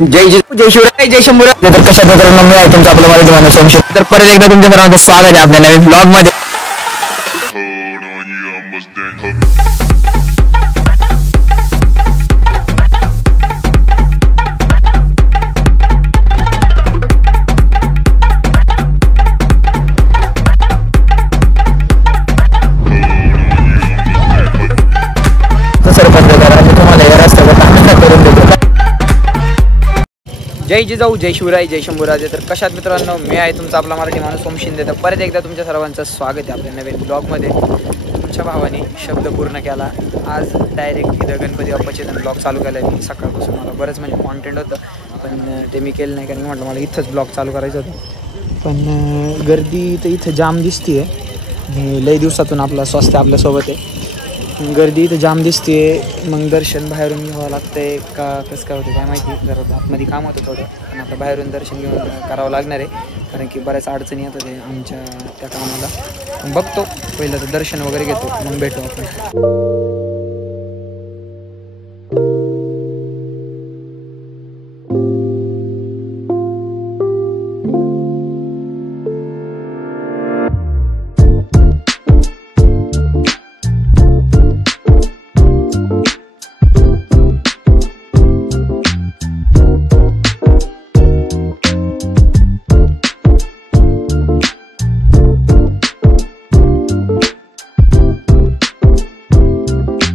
जय शिवराय जय शंभूराय. तर कशा मित्रांनो मी आहे तुमचा आपला मराठी माणूस सोमशेर. तर परत एकदा तुमच्या सर्वांचं स्वागत आहे आपल्या नवीन ब्लॉग मध्ये. जय जिजाऊ जय शिवराय जय शंभूराजे. तर कशात मित्रांनो मी आहे तुमचा आपला मराठी माणूस सोम शिंदे. तर परत एकदा तुमच्या सर्वांचं स्वागत आहे आपल्या नवीन ब्लॉगमध्ये. तुमच्या भावाने शब्द पूर्ण केला. आज डायरेक्ट इथं गणपती बाप्पाचे ब्लॉग चालू केला आहे. मी सकाळपासून मला बरंच म्हणजे कॉन्टेंट होतं पण ते मी केलं नाही कारण म्हटलं मला इथंच ब्लॉग चालू करायचं होतं. पण गर्दी तर इथं जाम दिसते आहे. लई दिवसातून आपला स्वास्थ्य आपल्यासोबत आहे. गर्दी इथं जाम दिसते. मग दर्शन बाहेरून घ्यावं लागतंय का कसं काय होतं काय माहिती. जरा आतमध्ये काम होतं थोडं पण आता बाहेरून दर्शन घेऊन करावं लागणार आहे कारण की बऱ्याच अडचणी येतात आहे आमच्या त्या कामाला. बघतो पहिलं तर दर्शन वगैरे घेतो मग भेटू आपण.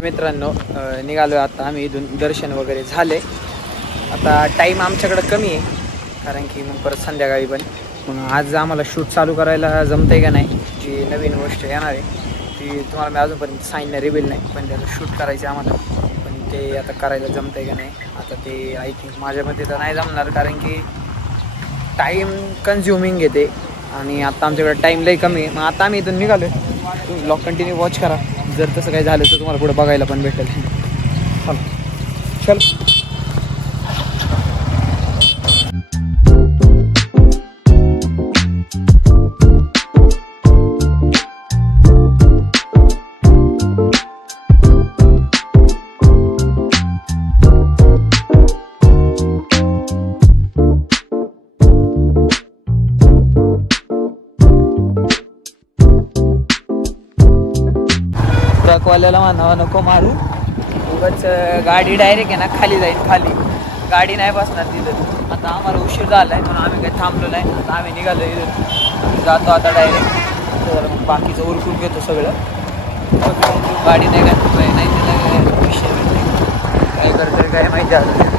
मित्रांनो निघालो आता आम्ही इथून. दर्शन वगैरे झाले. आता टाईम आमच्याकडं कमी आहे कारण की मग परत संध्याकाळी पण मग आज आम्हाला शूट चालू करायला जमतं आहे का नाही जी नवीन गोष्ट येणार आहे ती तुम्हाला मी अजूनपर्यंत सांगितलं रिव्हील नाही पण त्याला शूट करायचं आम्हाला. पण ते आता करायला जमतं आहे का नाही आता ते आय थिंक माझ्यामध्ये तर नाही जमणार कारण की टाईम कन्झ्युमिंग घेते आणि आता आमच्याकडे टाईम लई कमी आहे. मग आता आम्ही इथून निघालो आहे. तुम्ही ब्लॉग कंटिन्यू वॉच करा. जर तसं काही झालं तर तुम्हाला पुढे बघायला पण भेटेल. चल ट्रकवाल्याला म्हणावं नको मारू उगाच गाडी डायरेक्ट आहे ना खाली जाईल. खाली गाडी नाही बसणार तिथं. आता आम्हाला उशीर झाला आहे म्हणून आम्ही काही थांबलो नाही. आता आम्ही निघालो इथून जातो आता डायरेक्ट. तर मग बाकीचं उरकून घेतो सगळं. गाडी नाही काय नाही तिला विषय काय करतं काय माहिती आहे.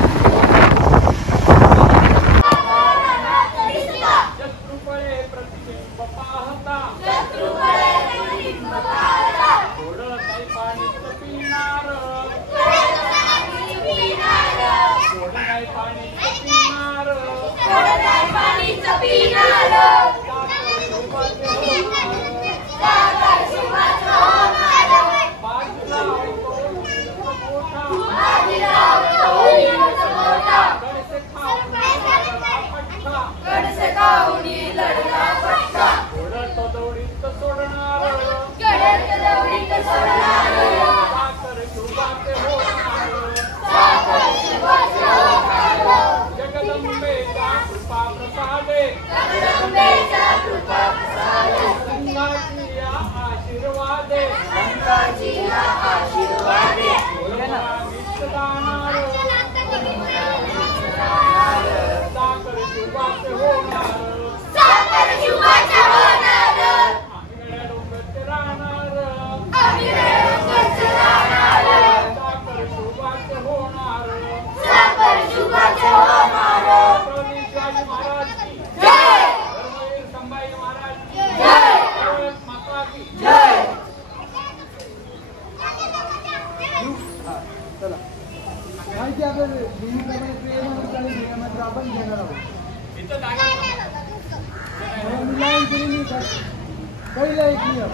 पहिला एक नियम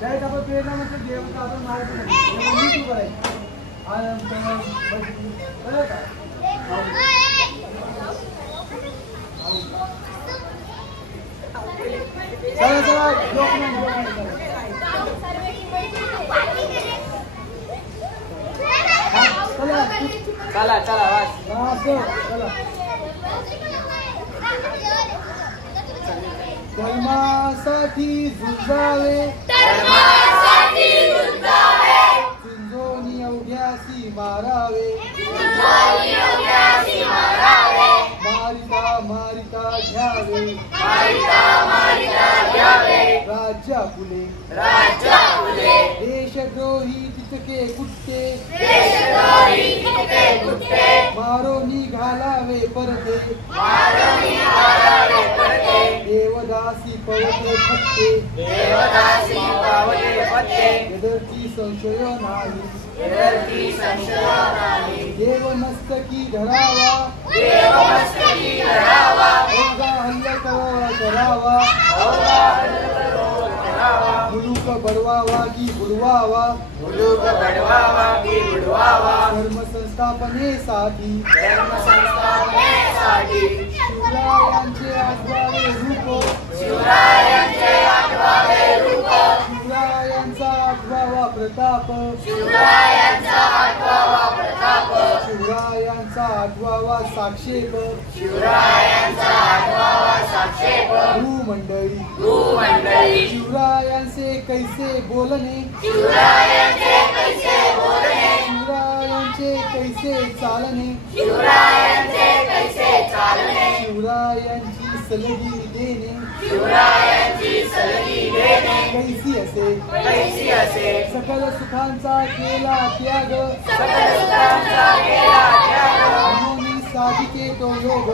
त्यात आपण प्रेरणा म्हणजे जेवण आपण मार्ग नाही करायचं. चला चला चला धर्मासाठी झुंजावे झुंजोनी अवघ्यासी मारावे मारिता मारिता घ्यावे राज्या फुले देशद्रोही तितके कुट्टे मारोनी घालावे परते देवदासी पवते फत्ते यदर्थी संशय नाही देव मस्तकी धरावा अवघा हल्ला करावा मुलूक बडवावा की बुडवावा धर्म संस्थापनेसाठी शिवरायांचे आठवावे रूप शिवरायांचा आठवावा प्रताप शिवरायांचा आठवावा साक्षेप भूमंडळी शिवरायांचे कैसे बोलणे शिवरायांचे कैसे चालणे शिवरायांची सलगी देणे कैसी असे सकल सुखांचा केला त्याग म्हणून साधिके तो योग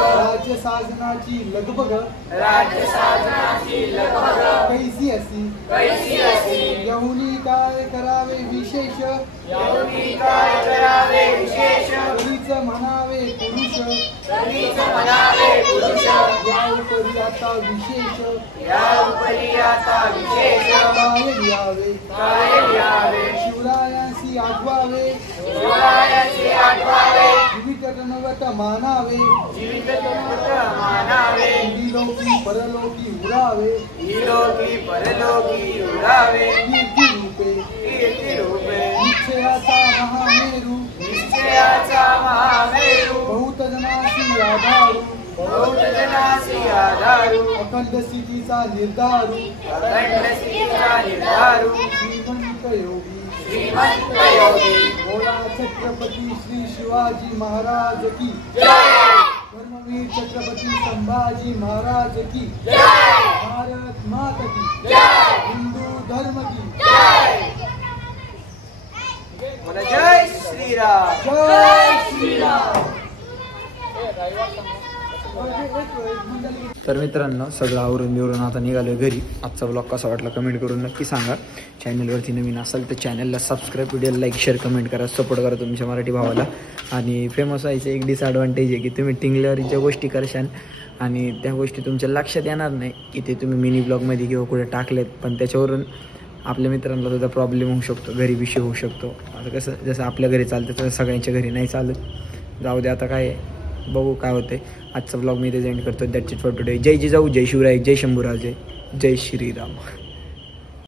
राज्य साधनाची लगबग कैसी असी यहुनी काय करावे विशेष कधीच म्हणावे पुरुष या उपरी आता विशेष यावे शिवरायांशी आठवावे जीवित नवत मानावे इलोकी परलोकी उरावे कीर्ती रूपे निश्चयाचा महामेरू बहुत जनासी आधारू अखंड स्थितीचा निर्धारू श्रीमंत योगी भोला छत्रपती श्री शिवाजी महाराज की धर्मवीर छत्रपती संभाजी महाराज की भारत माता की हिंदू धर्म की जय श्रीराम तर मित्रांनो सगळं आवरून बिवरून आता निघालोय घरी. आजचा ब्लॉग कसा वाटला कमेंट करून नक्की सांगा. चॅनलवरती नवीन असाल तर चॅनलला सबस्क्राईब, व्हिडिओला लाईक शेअर कमेंट करा, सपोर्ट करा तुमच्या मराठी भावाला. आणि फेमस व्हायचं एक डिसएडव्हान्टेज आहे की तुम्ही टिंगल्यावरीच्या गोष्टी करशाल आणि त्या गोष्टी तुमच्या लक्षात येणार नाही की ते तुम्ही मिनी ब्लॉगमध्ये किंवा कुठे टाकलेत, पण त्याच्यावरून आपल्या मित्रांना सुद्धा प्रॉब्लेम होऊ शकतो, घरी विषय होऊ शकतो. आता कसं जसं आपल्या घरी चालतं तसं सगळ्यांच्या घरी नाही चालत. जाऊ दे आता काय बघू काय होतंय. आजचा ब्लॉग मी इथे एंड करतो. That's it for today. जय जिजाऊ, जय शिवराय, जय शंभूराजे, जय श्रीराम.